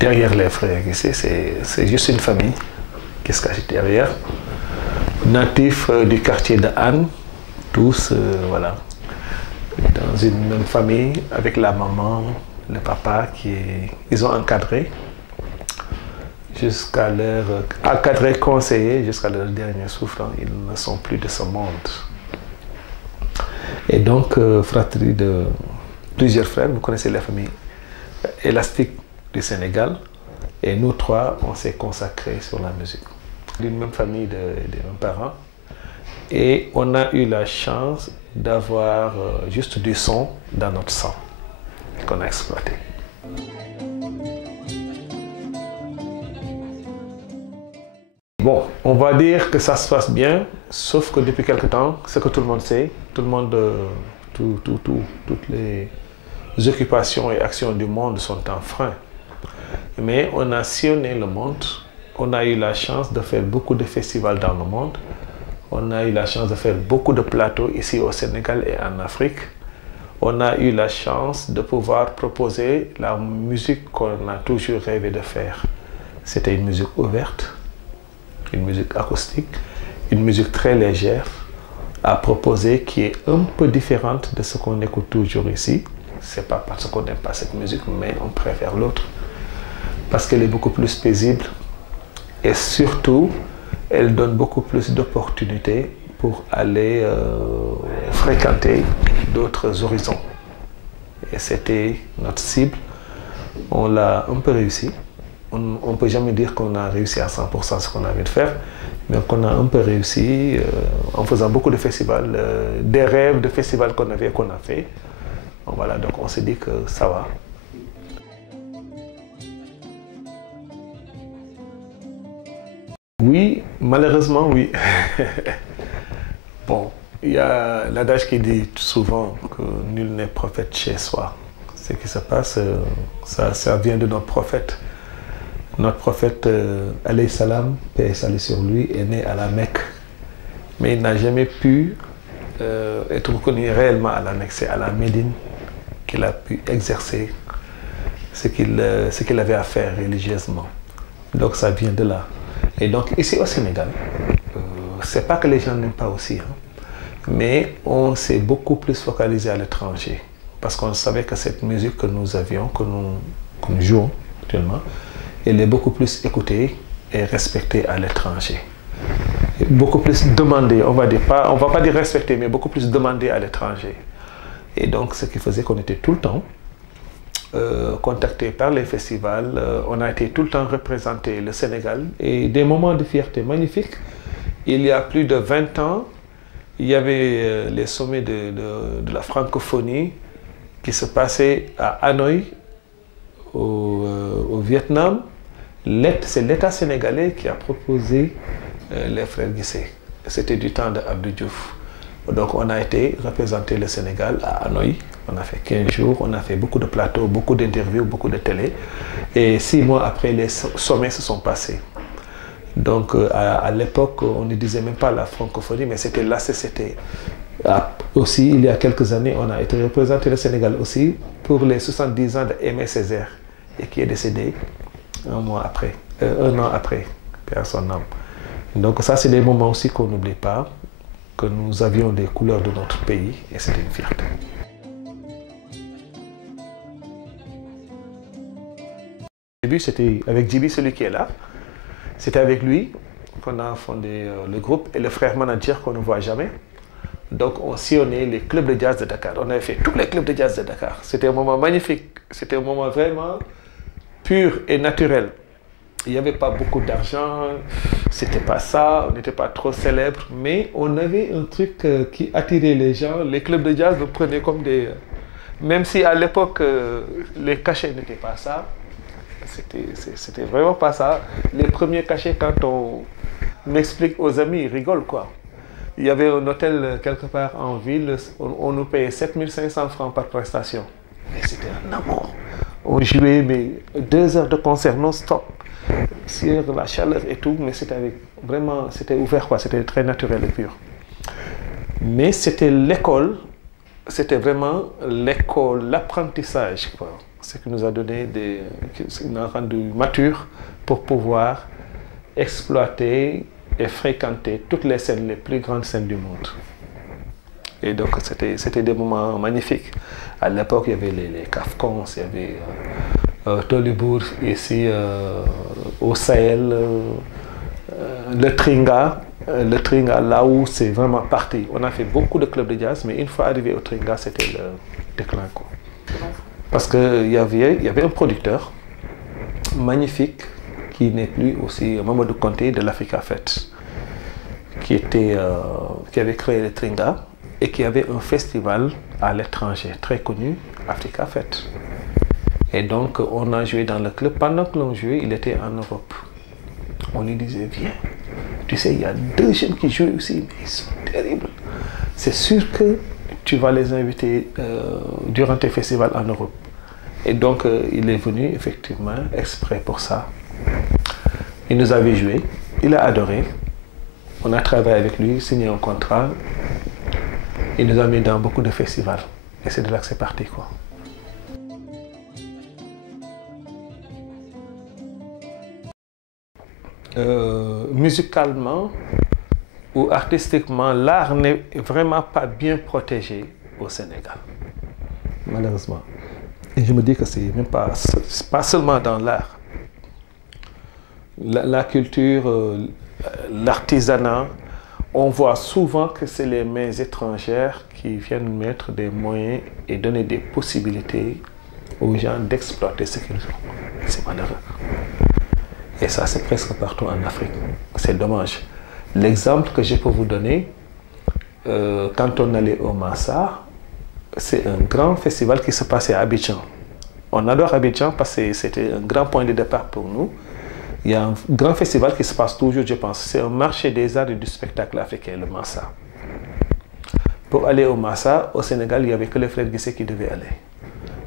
Derrière les frères ici, c'est juste une famille qui se cache derrière. Natifs du quartier de Anne, tous, voilà, dans une même famille, avec la maman, le papa, ils ont encadré jusqu'à leur... encadré, conseillé jusqu'à leur dernier souffle. Ils ne sont plus de ce monde. Et donc, fratrie de plusieurs frères, vous connaissez la famille élastique du Sénégal, et nous trois, on s'est consacrés sur la musique. D'une même famille, des mêmes parents, et on a eu la chance d'avoir juste du son dans notre sang, qu'on a exploité. Bon, on va dire que ça se passe bien, sauf que depuis quelque temps, ce que tout le monde sait, tout le monde, toutes les occupations et actions du monde sont en frein. Mais on a sillonné le monde, on a eu la chance de faire beaucoup de festivals dans le monde, on a eu la chance de faire beaucoup de plateaux ici au Sénégal et en Afrique. On a eu la chance de pouvoir proposer la musique qu'on a toujours rêvé de faire. C'était une musique ouverte, une musique acoustique, une musique très légère à proposer qui est un peu différente de ce qu'on écoute toujours ici. C'est pas parce qu'on n'aime pas cette musique, mais on préfère l'autre. Parce qu'elle est beaucoup plus paisible et surtout, elle donne beaucoup plus d'opportunités pour aller fréquenter d'autres horizons. Et c'était notre cible. On l'a un peu réussi. On ne peut jamais dire qu'on a réussi à 100% ce qu'on a envie de faire, mais qu'on a un peu réussi en faisant beaucoup de festivals, des rêves de festivals qu'on avait et qu'on a fait. Voilà, donc on s'est dit que ça va. Oui, malheureusement, oui. Bon, il y a l'adage qui dit souvent que nul n'est prophète chez soi. Ce qui se passe, ça vient de notre prophète. Notre prophète, alayhi salam, paix et salut sur lui, est né à la Mecque. Mais il n'a jamais pu être reconnu réellement à la Mecque. C'est à la Médine qu'il a pu exercer ce qu'il avait à faire religieusement. Donc ça vient de là. Et donc ici au Sénégal, c'est pas que les gens n'aiment pas aussi, hein, mais on s'est beaucoup plus focalisé à l'étranger. Parce qu'on savait que cette musique que nous avions, que nous jouons actuellement, elle est beaucoup plus écoutée et respectée à l'étranger. Beaucoup plus demandée, on va pas dire respectée, mais beaucoup plus demandée à l'étranger. Et donc ce qui faisait qu'on était tout le temps contactés par les festivals, on a été tout le temps représenté le Sénégal et des moments de fierté magnifiques. Il y a plus de 20 ans, il y avait les sommets de la francophonie qui se passaient à Hanoï, au Vietnam. C'est l'État sénégalais qui a proposé les frères Guissé. C'était du temps d'Abdou Diouf. Donc on a été représenté le Sénégal à Hanoï. On a fait 15 jours, on a fait beaucoup de plateaux, beaucoup d'interviews, beaucoup de télé. Et 6 mois après, les sommets se sont passés. Donc à l'époque, on ne disait même pas la francophonie, mais c'était la CCT. Aussi, il y a quelques années, on a été représenté le Sénégal aussi pour les 70 ans d'Aimé Césaire, et qui est décédé un an après, perd son âme. Donc ça, c'est des moments aussi qu'on n'oublie pas, que nous avions les couleurs de notre pays, et c'était une fierté. Au début, c'était avec Djibi, celui qui est là. C'était avec lui qu'on a fondé le groupe et le frère manager qu'on ne voit jamais. Donc on sillonnait les clubs de jazz de Dakar. On avait fait tous les clubs de jazz de Dakar. C'était un moment magnifique. C'était un moment vraiment pur et naturel. Il n'y avait pas beaucoup d'argent, c'était pas ça, on n'était pas trop célèbre, mais on avait un truc qui attirait les gens. Les clubs de jazz nous prenaient comme des... Même si à l'époque, les cachets n'étaient pas ça, c'était vraiment pas ça. Les premiers cachets, quand on explique aux amis, ils rigolent quoi. Il y avait un hôtel quelque part en ville, on nous payait 7500 francs par prestation. Mais c'était un amour. On jouait mais 2 heures de concert non-stop, sur la chaleur et tout, mais c'était vraiment, c'était ouvert quoi, c'était très naturel et pur. Mais c'était l'école, c'était vraiment l'école, l'apprentissage quoi. Ce qui nous a donné qui nous a rendu mature pour pouvoir exploiter et fréquenter toutes les scènes, les plus grandes scènes du monde. Et donc c'était des moments magnifiques. À l'époque, il y avait les Kafkons, il y avait Tolibourg ici au Sahel, le Tringa, là où c'est vraiment parti. On a fait beaucoup de clubs de jazz, mais une fois arrivé au Tringa, c'était le déclin quoi. Parce qu'il y avait un producteur magnifique qui n'est plus aussi Mamadou Conté de l'Africa Fête, qui avait créé le Tringa et qui avait un festival à l'étranger très connu, Africa Fête. Et donc on a joué dans le club. Pendant que l'on jouait, il était en Europe. On lui disait viens, tu sais il y a 2 jeunes qui jouent aussi, mais ils sont terribles. C'est sûr que tu vas les inviter durant tes festivals en Europe. Et donc il est venu effectivement exprès pour ça. Il nous avait joué, il a adoré. On a travaillé avec lui, signé un contrat. Il nous a mis dans beaucoup de festivals. Et c'est de là que c'est parti quoi. Musicalement ou artistiquement, l'art n'est vraiment pas bien protégé au Sénégal, malheureusement. Et je me dis que c'est même pas seulement dans l'art. La culture, l'artisanat, on voit souvent que c'est les mains étrangères qui viennent mettre des moyens et donner des possibilités aux gens d'exploiter ce qu'ils ont. C'est malheureux. Et ça, c'est presque partout en Afrique. C'est dommage. L'exemple que je peux vous donner, quand on allait au Massa, c'est un grand festival qui se passait à Abidjan. On adore Abidjan parce que c'était un grand point de départ pour nous. Il y a un grand festival qui se passe toujours, je pense. C'est un marché des arts et du spectacle africain, le Massa. Pour aller au Massa, au Sénégal, il n'y avait que les frères Guissé qui devaient aller.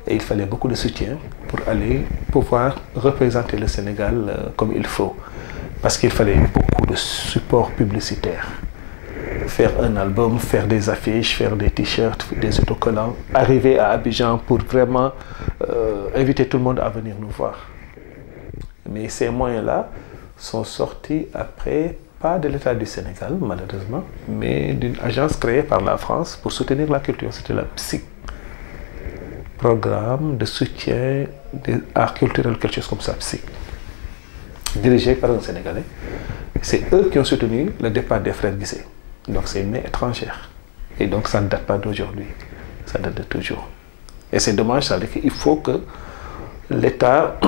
Et il fallait beaucoup de soutien pour pouvoir représenter le Sénégal comme il faut. Parce qu'il fallait beaucoup de support publicitaire. Faire un album, faire des affiches, faire des t-shirts, des autocollants, arriver à Abidjan pour vraiment inviter tout le monde à venir nous voir. Mais ces moyens-là sont sortis après, pas de l'État du Sénégal, malheureusement, mais d'une agence créée par la France pour soutenir la culture. C'était la PSIC. Programme de soutien des arts culturels, quelque chose comme ça, PSIC. Dirigé par un Sénégalais. C'est eux qui ont soutenu le départ des frères Guissé. Donc c'est une main étrangère. Et donc ça ne date pas d'aujourd'hui. Ça date de toujours. Et c'est dommage, ça veut dire qu'il faut que l'État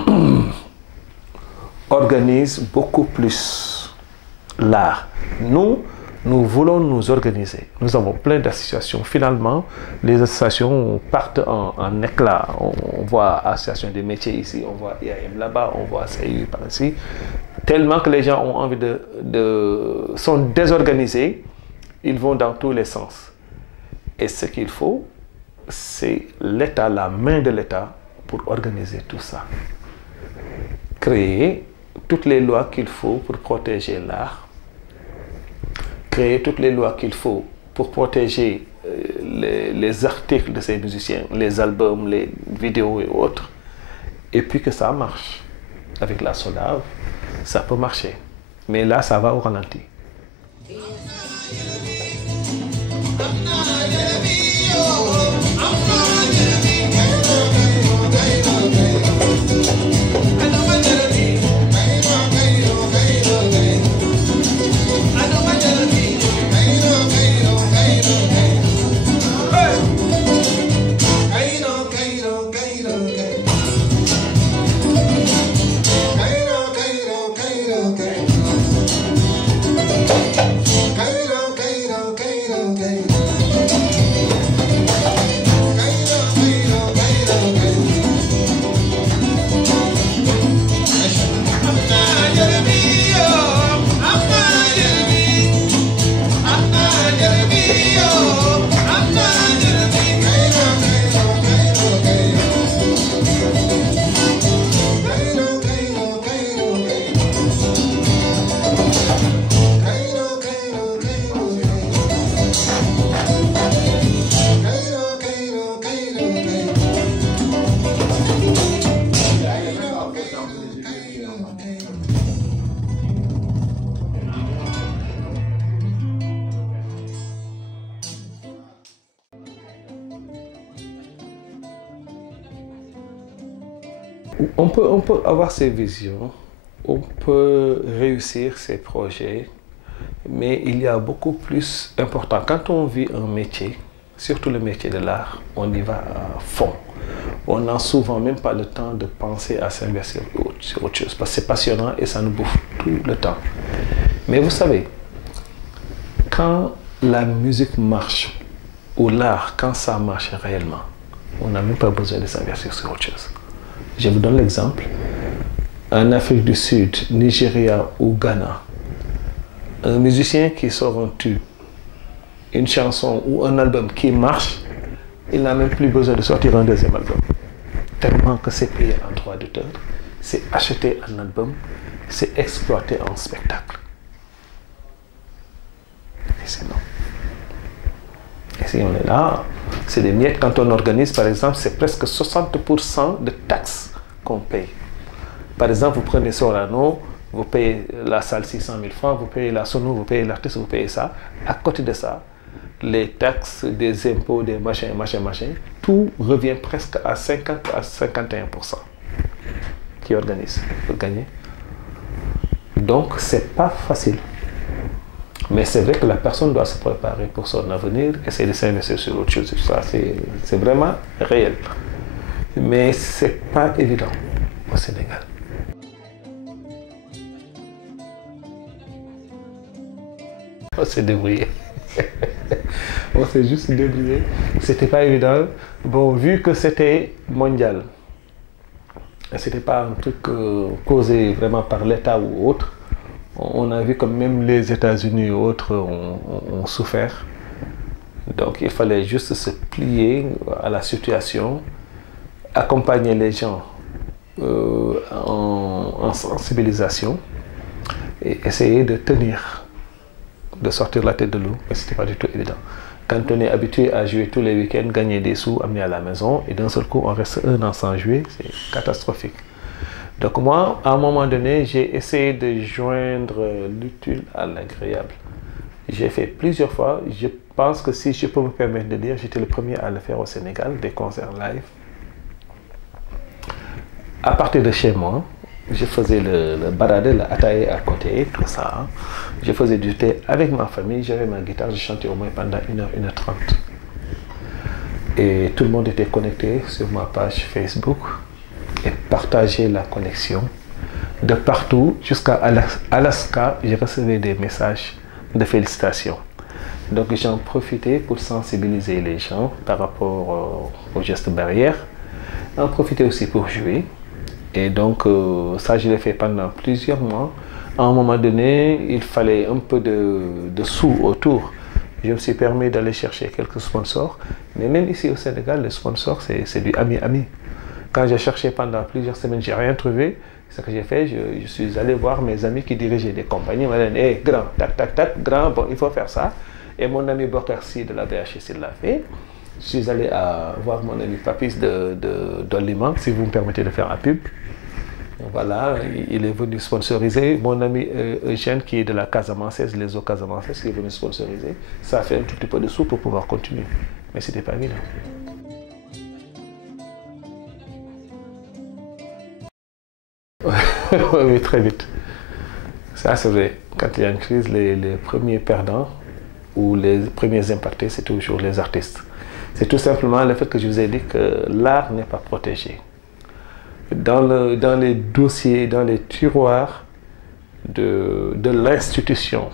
organise beaucoup plus l'art. Nous voulons nous organiser. Nous avons plein d'associations. Finalement, les associations partent en éclat. On voit Association des métiers ici, on voit IAM là-bas, on voit CIU par ici. Tellement que les gens ont envie sont désorganisés, ils vont dans tous les sens. Et ce qu'il faut, c'est l'État, la main de l'État pour organiser tout ça. Créer toutes les lois qu'il faut pour protéger l'art. Créer toutes les lois qu'il faut pour protéger les articles de ces musiciens, les albums, les vidéos et autres. Et puis que ça marche. Avec la SODAV, ça peut marcher. Mais là, ça va au ralenti. On peut avoir ses visions, on peut réussir ses projets, mais il y a beaucoup plus important. Quand on vit un métier, surtout le métier de l'art, on y va à fond. On n'a souvent même pas le temps de penser à s'investir sur autre chose, parce que c'est passionnant et ça nous bouffe tout le temps. Mais vous savez, quand la musique marche, ou l'art, quand ça marche réellement, on n'a même pas besoin de s'investir sur autre chose. Je vous donne l'exemple. En Afrique du Sud, Nigeria ou Ghana, un musicien qui sort un tube, une chanson ou un album qui marche, il n'a même plus besoin de sortir un deuxième album. Tellement que c'est payé en droit d'auteur, c'est acheté en album, c'est exploité en spectacle. Et sinon, et si on est là, c'est des miettes. Quand on organise, par exemple, c'est presque 60% de taxes qu'on paye. Par exemple, vous prenez Sorano, vous payez la salle 600 000 francs, vous payez la sono, vous payez l'artiste, vous payez ça. À côté de ça, les taxes, des impôts, des machins, tout revient presque à 50 à 51% qui organise pour gagner. Donc, c'est pas facile. Mais c'est vrai que la personne doit se préparer pour son avenir, essayer de s'investir sur autre chose. Ça, c'est vraiment réel. Mais c'est pas évident au Sénégal. On s'est débrouillé. On s'est juste débrouillé. C'était pas évident. Bon, vu que c'était mondial, c'était pas un truc causé vraiment par l'État ou autre, on a vu que même les États-Unis et autres ont souffert. Donc il fallait juste se plier à la situation, accompagner les gens en sensibilisation et essayer de tenir, de sortir la tête de l'eau. Mais ce n'était pas du tout évident. Quand on est habitué à jouer tous les week-ends, gagner des sous, amener à la maison, et d'un seul coup on reste un an sans jouer, c'est catastrophique. Donc moi, à un moment donné, j'ai essayé de joindre l'utile à l'agréable. J'ai fait plusieurs fois. Je pense que si je peux me permettre de dire, j'étais le premier à le faire au Sénégal, des concerts live. À partir de chez moi, je faisais le baradé, le ataï à côté, tout ça. Je faisais du thé avec ma famille, j'avais ma guitare, je chantais au moins pendant 1h, 1h30. Et tout le monde était connecté sur ma page Facebook. Et partager la connexion de partout jusqu'à Alaska, j'ai reçu des messages de félicitations. Donc j'en profitais pour sensibiliser les gens par rapport aux gestes barrières. J'en profitais aussi pour jouer. Et donc ça, je l'ai fait pendant plusieurs mois. À un moment donné, il fallait un peu de sous autour. Je me suis permis d'aller chercher quelques sponsors. Mais même ici au Sénégal, les sponsors, c'est du ami-ami. Quand j'ai cherché pendant plusieurs semaines, je n'ai rien trouvé. Ce que j'ai fait, je suis allé voir mes amis qui dirigeaient des compagnies. Ils m'ont dit, hey, grand, tac, tac, tac, grand, bon, il faut faire ça. Et mon ami Bokarsi de la VHS, il l'a fait. Je suis allé voir mon ami Papis d'Oliman, si vous me permettez de faire un pub. Voilà, il est venu sponsoriser. Mon ami Eugène, qui est de la Casamançaise, les eaux Casamançaises, qui est venu sponsoriser. Ça a fait un tout petit peu de sous pour pouvoir continuer. Mais ce n'était pas évident. Oui, très vite. Ça, c'est vrai. Quand il y a une crise, les premiers perdants ou les premiers impactés, c'est toujours les artistes. C'est tout simplement le fait que je vous ai dit que l'art n'est pas protégé. Dans les dossiers, dans les tiroirs de l'institution,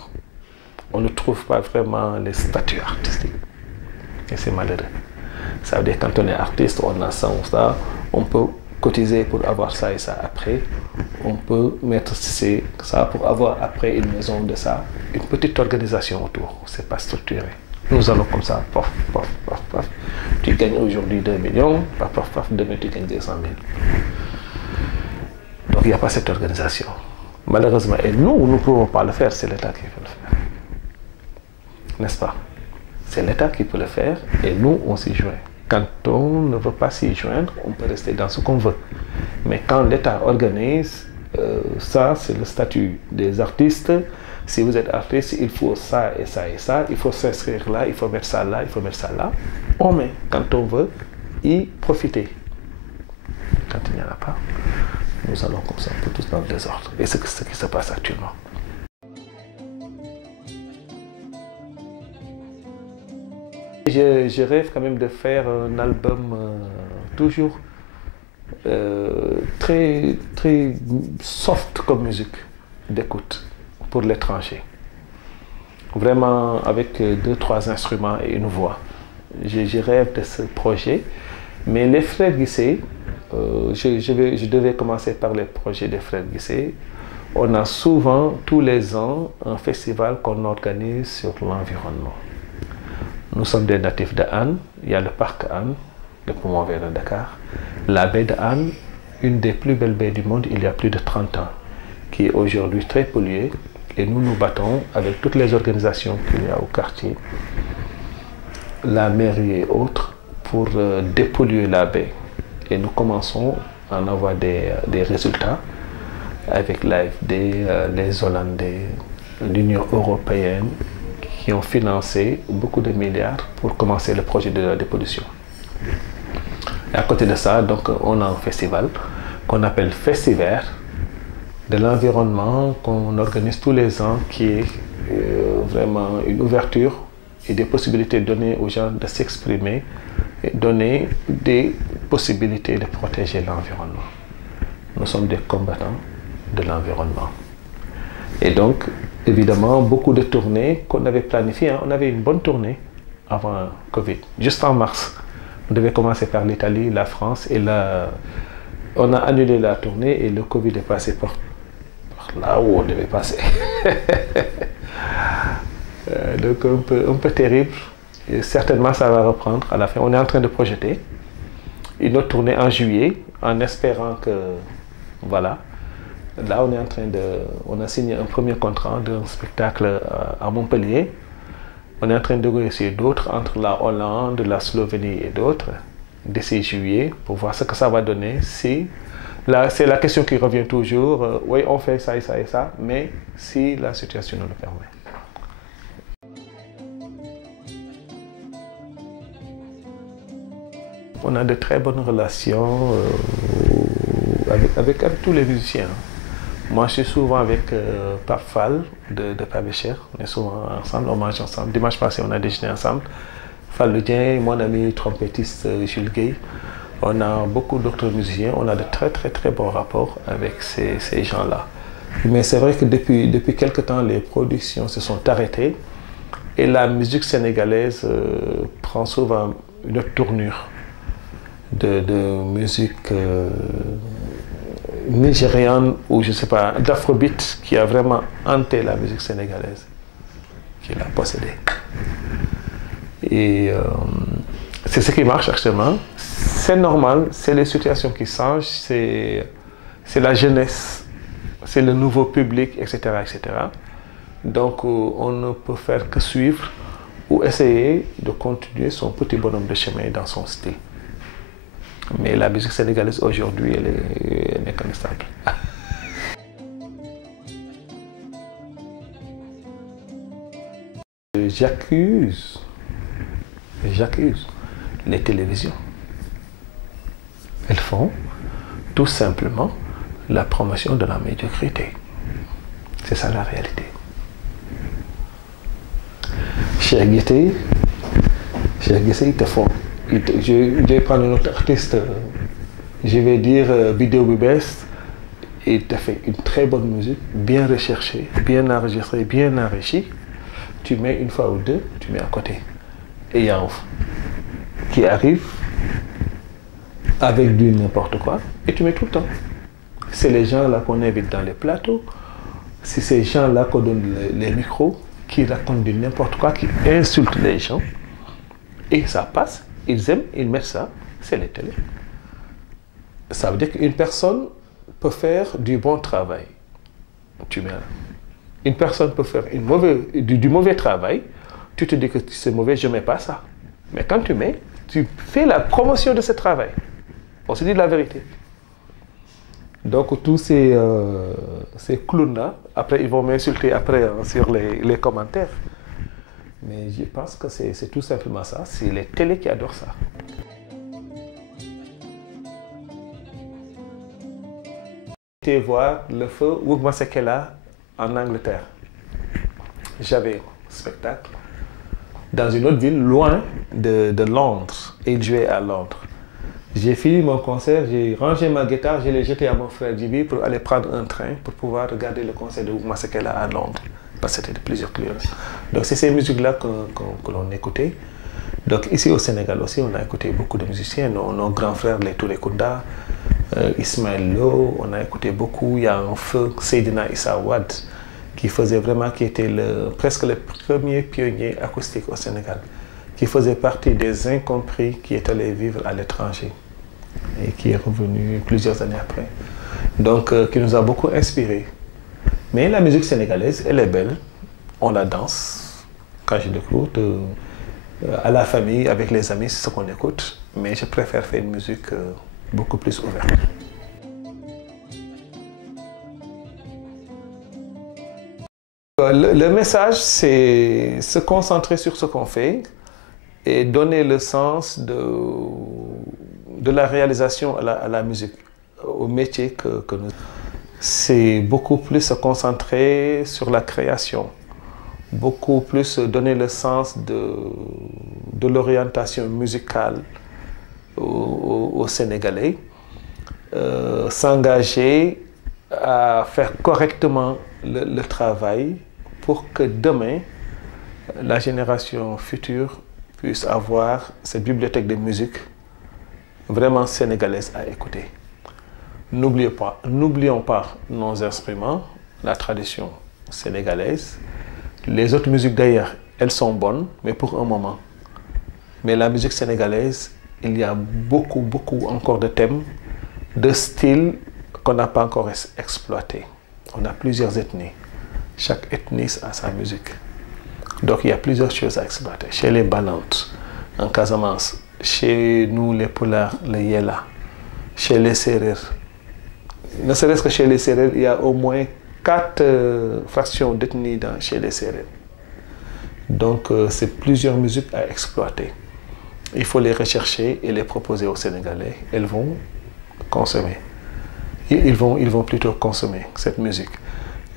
on ne trouve pas vraiment les statuts artistiques. Et c'est malheureux. Ça veut dire que quand on est artiste, on a ça ou ça, on peut cotiser pour avoir ça et ça après. On peut mettre ça pour avoir après une maison de ça, une petite organisation autour. C'est pas structuré. Nous allons comme ça, paf, paf, paf, paf. Tu gagnes aujourd'hui 2 millions, paf, paf, paf, demain tu gagnes 200 000. Donc il n'y a pas cette organisation. Malheureusement, et nous ne pouvons pas le faire, c'est l'État qui peut le faire. N'est-ce pas? C'est l'État qui peut le faire et nous, on s'y joint. Quand on ne veut pas s'y joindre, on peut rester dans ce qu'on veut. Mais quand l'État organise, ça c'est le statut des artistes. Si vous êtes artiste, il faut ça et ça et ça. Il faut s'inscrire là, il faut mettre ça là, il faut mettre ça là. On met quand on veut y profiter. quand il n'y en a pas, nous allons comme ça, un peu tous dans le désordre. Et c'est ce qui se passe actuellement. Je rêve quand même de faire un album toujours très soft comme musique d'écoute pour l'étranger. Vraiment avec 2-3 instruments et une voix. Je rêve de ce projet. Mais les frères Guissé, je devais commencer par les projets des frères Guissé. On a souvent, tous les ans, un festival qu'on organise sur l'environnement. Nous sommes des natifs de Hann. Il y a le parc Hann, le poumon vert de Dakar. La baie de Hann, une des plus belles baies du monde, il y a plus de 30 ans, qui est aujourd'hui très polluée. Et nous nous battons avec toutes les organisations qu'il y a au quartier, la mairie et autres, pour dépolluer la baie. Et nous commençons à en avoir des résultats avec l'AFD, les Hollandais, l'Union européenne, qui ont financé beaucoup de milliards pour commencer le projet de la dépollution. Et à côté de ça, donc, on a un festival qu'on appelle Festivert, de l'environnement qu'on organise tous les ans, qui est vraiment une ouverture et des possibilités données aux gens de s'exprimer et donner des possibilités de protéger l'environnement. Nous sommes des combattants de l'environnement. Et donc, évidemment, beaucoup de tournées qu'on avait planifiées. On avait une bonne tournée avant Covid, juste en mars. On devait commencer par l'Italie, la France, et là, on a annulé la tournée et le Covid est passé par là où on devait passer. Donc un peu terrible. Et certainement ça va reprendre à la fin. On est en train de projeter une autre tournée en juillet, en espérant que, voilà. Là on est en train on a signé un premier contrat d'un spectacle à Montpellier. On est en train de négocier d'autres entre la Hollande, la Slovénie et d'autres d'ici juillet pour voir ce que ça va donner si. Là, c'est la question qui revient toujours. Oui, on fait ça et ça et ça, mais si la situation nous le permet. On a de très bonnes relations avec tous les musiciens. Moi, je suis souvent avec Pape Fall de Pape Bécher. On est souvent ensemble, on mange ensemble. Dimanche passé, on a déjeuné ensemble. Fall Ludien, mon ami trompettiste Jules Guèye. On a beaucoup d'autres musiciens, on a de très bons rapports avec ces gens-là. Mais c'est vrai que depuis quelque temps, les productions se sont arrêtées et la musique sénégalaise prend souvent une autre tournure de musique nigériane ou je ne sais pas, d'afrobeat qui a vraiment hanté la musique sénégalaise, qui l'a possédée. Et c'est ce qui marche actuellement. C'est normal, c'est les situations qui changent, c'est la jeunesse, c'est le nouveau public, etc., etc. Donc on ne peut faire que suivre ou essayer de continuer son petit bonhomme de chemin dans son style. Mais la musique sénégalaise aujourd'hui, elle est méconnaissable. J'accuse les télévisions. Elles font tout simplement la promotion de la médiocrité. C'est ça la réalité. Cheikh Guissé, ils te font. Je vais prendre un autre artiste, je vais dire Bidéo Bibès, il te fait une très bonne musique, bien recherchée, bien enregistrée, bien enrichie. Tu mets une fois ou deux, tu mets à côté. Et il y a un qui arrive avec du n'importe quoi, et tu mets tout le temps. C'est les gens-là qu'on invite dans les plateaux, c'est ces gens-là qu'on donne les micros, qui racontent du n'importe quoi, qui insultent les gens, et ça passe, ils aiment, ils mettent ça, c'est les télés. Ça veut dire qu'une personne peut faire du bon travail. Tu mets là. Une personne peut faire du mauvais travail, tu te dis que c'est mauvais, je ne mets pas ça. Mais quand tu mets, tu fais la promotion de ce travail. On se dit la vérité. Donc tous ces clowns-là, après ils vont m'insulter après sur les commentaires. Mais je pense que c'est tout simplement ça, c'est les télés qui adorent ça. été voir le feu Wugma Sekela en Angleterre. J'avais un spectacle dans une autre ville, loin de Londres, et il jouait à Londres. J'ai fini mon concert, j'ai rangé ma guitare, je l'ai jetée à mon frère Djibi pour aller prendre un train pour pouvoir regarder le concert de Wugma Sekela à Londres, parce que c'était de plusieurs clients. Donc c'est ces musiques-là que l'on écoutait. Donc ici au Sénégal aussi, on a écouté beaucoup de musiciens, nos grands frères, les Touré Kunda, Ismaël Lo, on a écouté beaucoup. Il y a un feu, Seydina Issa Wade, qui était presque le premier pionnier acoustique au Sénégal, qui faisait partie des incompris qui est allé vivre à l'étranger et qui est revenu plusieurs années après. Donc, qui nous a beaucoup inspirés. Mais la musique sénégalaise, elle est belle, on la danse. Quand je l'écoute, à la famille, avec les amis, c'est ce qu'on écoute. Mais je préfère faire une musique beaucoup plus ouverte. Le message, c'est se concentrer sur ce qu'on fait et donner le sens de la réalisation à la musique, au métier que nous avons. C'est beaucoup plus se concentrer sur la création, beaucoup plus donner le sens de l'orientation musicale aux Sénégalais, s'engager à faire correctement le travail pour que demain, la génération future puisse avoir cette bibliothèque de musique vraiment sénégalaise à écouter. N'oublions pas nos instruments, la tradition sénégalaise. Les autres musiques d'ailleurs, elles sont bonnes, mais pour un moment. Mais la musique sénégalaise, il y a beaucoup encore de thèmes, de styles qu'on n'a pas encore exploités. On a plusieurs ethnies. Chaque ethnie a sa musique. Donc il y a plusieurs choses à exploiter. Chez les Balantes, en Casamance, chez nous les Pulaars, les Yela, chez les Sérères. Ne serait-ce que chez les Sérères, il y a au moins 4 fractions d'ethnie chez les Sérères. Donc c'est plusieurs musiques à exploiter. Il faut les rechercher et les proposer aux Sénégalais. Elles vont consommer. Ils vont plutôt consommer cette musique.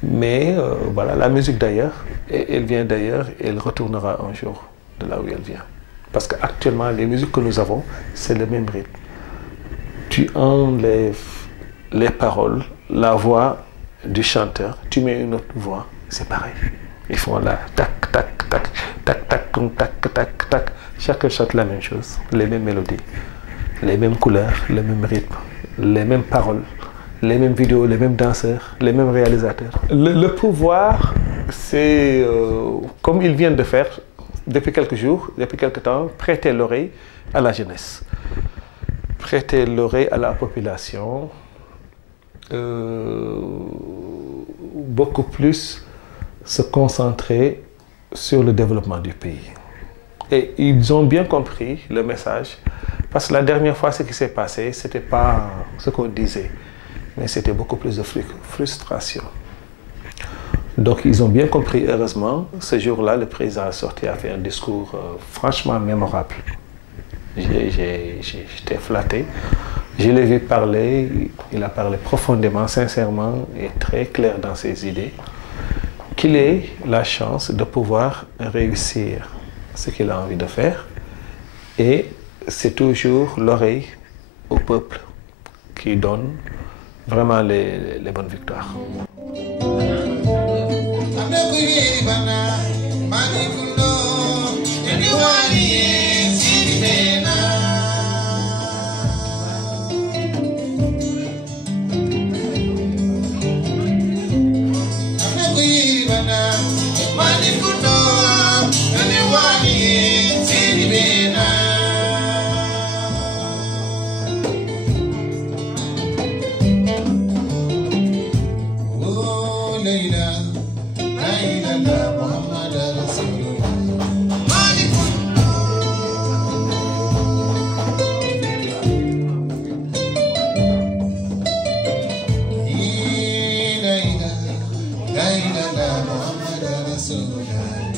Mais voilà, la musique d'ailleurs, elle vient d'ailleurs et elle retournera un jour de là où elle vient. Parce qu'actuellement, les musiques que nous avons, c'est le même rythme. Tu enlèves les paroles, la voix du chanteur, tu mets une autre voix, c'est pareil. Ils font là, tac, tac, tac, tac, tac, tac, tac, tac. Chacun chante la même chose, les mêmes mélodies, les mêmes couleurs, le même rythme, les mêmes paroles, les mêmes vidéos, les mêmes danseurs, les mêmes réalisateurs. Le pouvoir, c'est comme ils viennent de faire depuis quelques jours, depuis quelques temps, prêter l'oreille à la jeunesse, prêter l'oreille à la population, beaucoup plus se concentrer sur le développement du pays. Et ils ont bien compris le message, parce que la dernière fois, ce qui s'est passé, ce n'était pas ce qu'on disait, mais c'était beaucoup plus de frustration. Donc ils ont bien compris, heureusement, ce jour-là, le président a sorti, a fait un discours franchement mémorable. J'étais flatté, je l'ai vu parler, il a parlé profondément, sincèrement et très clair dans ses idées, qu'il ait la chance de pouvoir réussir ce qu'il a envie de faire. Et c'est toujours l'oreille au peuple qui donne vraiment les bonnes victoires. Muhammad Rasulullah.